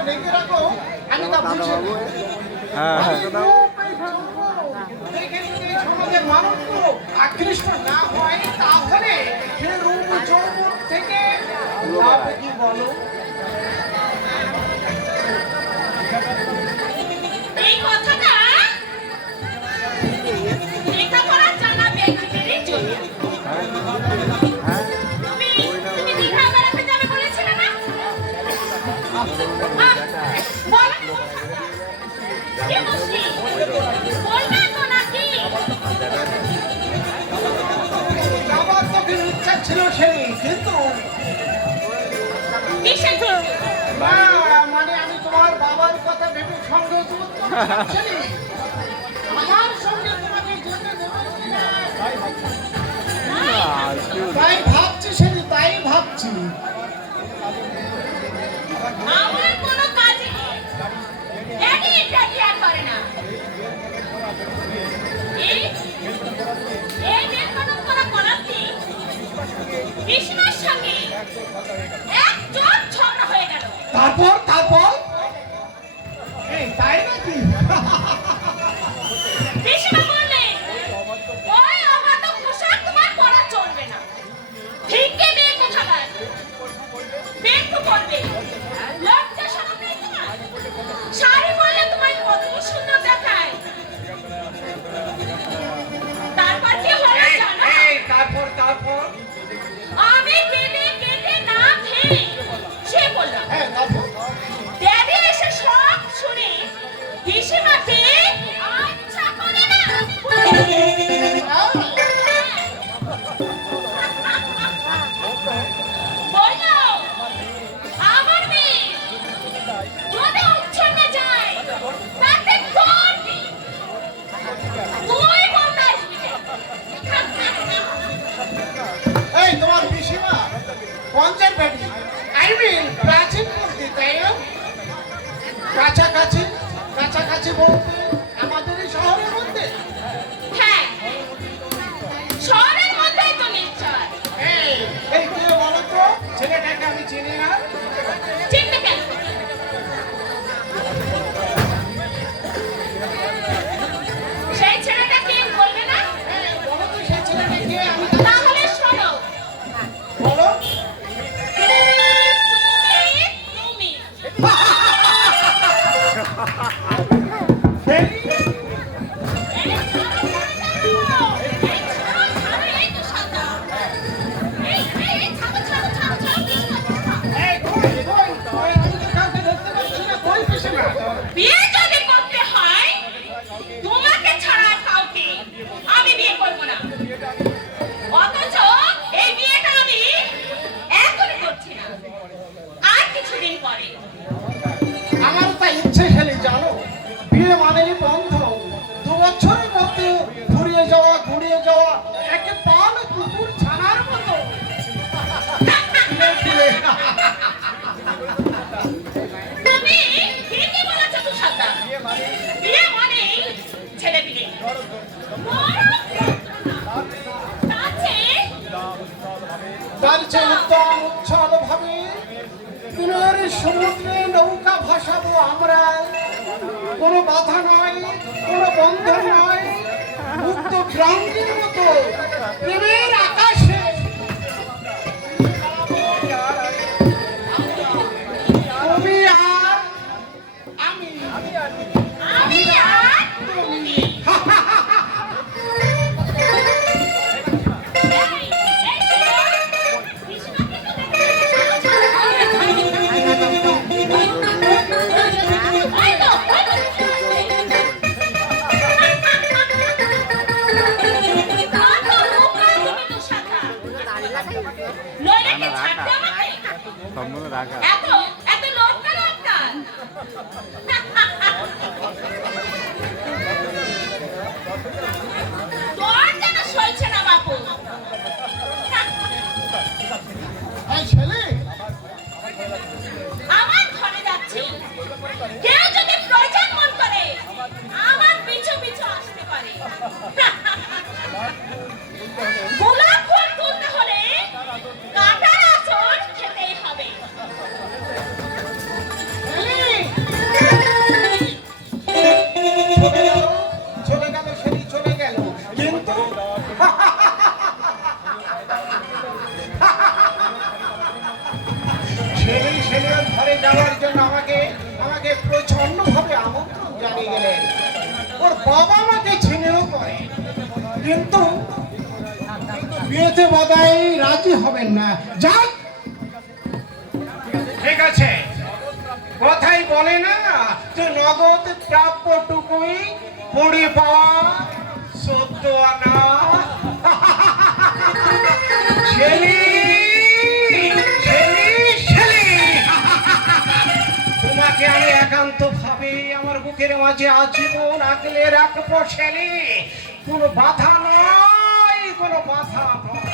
একটু ঢেকে রাখো, আমি তা বুঝে নেব। সমাজের মানুষ তো আকৃষ্ট না হয় তাহলে রূপ যৌবন থেকে লাভ কি বলো? এই কথাটা লেখাপড়া জানা ব্যক্তিদেরই জন্য। তুমি দীঘা বেড়াতে যাবে বলেছিলে না? বলো কি মুশকিল? বলবে তো নাকি? যাবার তো ইচ্ছা ছিল সেই, কিন্তু কিসের মানে আমি তোমার বাবার কথা ভেবে সঙ্গে আমার সঙ্গে তোমাকে যেতে দেবে কিনা তাই ভাবছি, সেদিন তাই ভাবছি। আমার কোনো কাজ নেই, ড্যাডি ড্যাডি আর করে না। এই বেতন করা করাতে কৃষ্ণার সঙ্গে এক জোট ঝগড়া হয়ে গেল। তারপর এই তাই নাকি? কৃষ্ণা বললেন, ওই অবাধ পোশাক তোমার পরা চলবে না। ঠিকই মেয়ে কোথাকার মেয়ে তো করবে, লজ্জা শরম নেই তোমার? শাড়ি পরলে তোমায় কত সুন্দর দেখায়। তারপর কি হলো জানো? তারপর আমি কেঁদে কেঁদে না খেয়ে সে বললাম। ড্যাডি এসে সব শুনে পিসিমাকে আচ্ছা করে না বললো, আমার মেয়ে যদি উচ্ছন্নে যায় তাতে তোর কি? তুই বলতে আসবি না। এই তোমার পিসিমা কনজারভেটিভ, আই মিন প্রাচীন মূর্তি, তাই না? কাছাকাছি বলতে আমাদের এই শহরের মধ্যে। হ্যাঁ, শহরের মধ্যেই তো নিশ্চয়। এই কে বলো তো, ছেলেটাকে আমি চিনি না। চিনতে কেন? সেই ছেলেটা কে বলবে না? বলো তো সেই ছেলেটা কে, আমি তাহলে শোনো, বলো। তুমি সেই এই ছাড়ো, এই তো সাদা। এই ছাড়ো, এই কই আমি তো কাউকে দেখতে পাচ্ছি না, কই পিসিমা? বিয়ে যদি করতে হয় তোমাকে ছাড়া কাউকে আমি বিয়ে করবো না। অথচ এই বিয়েটা আমি এখনই করছি না, আর কিছুদিন পরে। আমার তাই ইচ্ছে খেলে জানো, বিয়ে মানেই বন্ধন। 2 বছরের মধ্যে ঘুরিয়ে যাওয়া একে পাল কুকুর ছানার মতো। তুমি ঠিকই বলেছ তুষারদা, বিয়ে মানেই ছেলে বিয়ে। তার চেয়ে উত্তম উচ্ছল ভাবে দিনের সমুদ্রে নৌকা ভাসাবো আমরা। কোনো বাধা নয়, কোনো বন্ধন নয়, মুক্ত ক্রান্তির মতো প্রেমের আকাশে তুমি আর আমি। আমি আর তুমি। এত এত লঙ্কা লঙ্কা তোর যেন সইছে না বাপু। এই ছেলে আমার ঘরে যাচ্ছি, কেউ যদি প্রয়োজন মন করে আমার পিছু পিছু আসতে পারে। গোলাপ ফুল তুলতে হলে কাঁটার আঁচড় খেতেই হবে। ছেলে কিন্তু বিয়েতে বোধহয় রাজি হবেন না। যাক, ঠিক আছে, কথাই বলে না যে নগদ প্রাপ্যটুকুই পড়ে পাওয়া 14 আনা। ছেলে ছেলে ছেলে, তোমাকে আমি একান্ত ভাবে আমার বুকের মাঝে আজীবন আগলে রাখবো ছেলে। কোনো বাধা নয়, কোনো বাধা নয়।